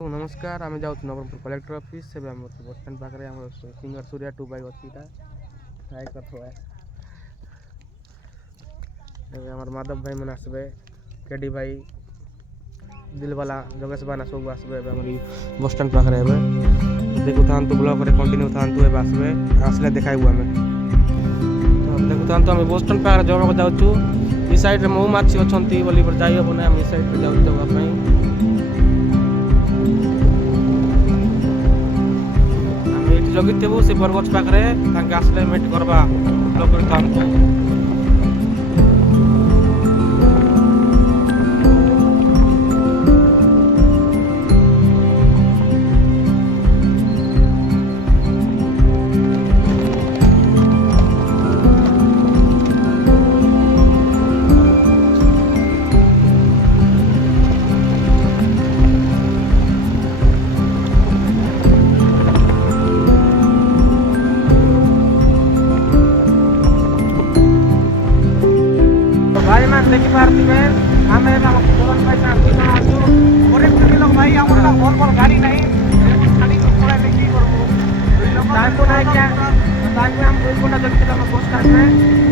नमस्कार आम जाऊँ नवरंगपुर कलेक्टर ऑफिस से बस स्टैंड पाखे सिंगर सूर्या 2 बाइक अच्छी ट्राए कर माधव भाई मैंने आसबे केडी भाई दिलवाला जगेश भाई सब आसबे बस स्टैंड पाखे देखु था ब्लॉग कंटिन्यू था आसबे आसले देखाइबू आम देखु था बस स्टैंड पाखे जमा जाऊँ ये साइड में मऊमाछी अच्छा बोली जाइब ना आम साइड में जाऊँ जगिथेबू से बरगछ पाखे आसले मीट करवा ब्लॉग था भाई मैं देखी पार्थिबे आमे तुरंत पैसा लोग भाई हमरा बड़ गाड़ी नहीं खाली पड़े नहीं करबो टाइम को नहीं क्या टाइम में हम 2 घंटा जल्दी बस स्टैंड में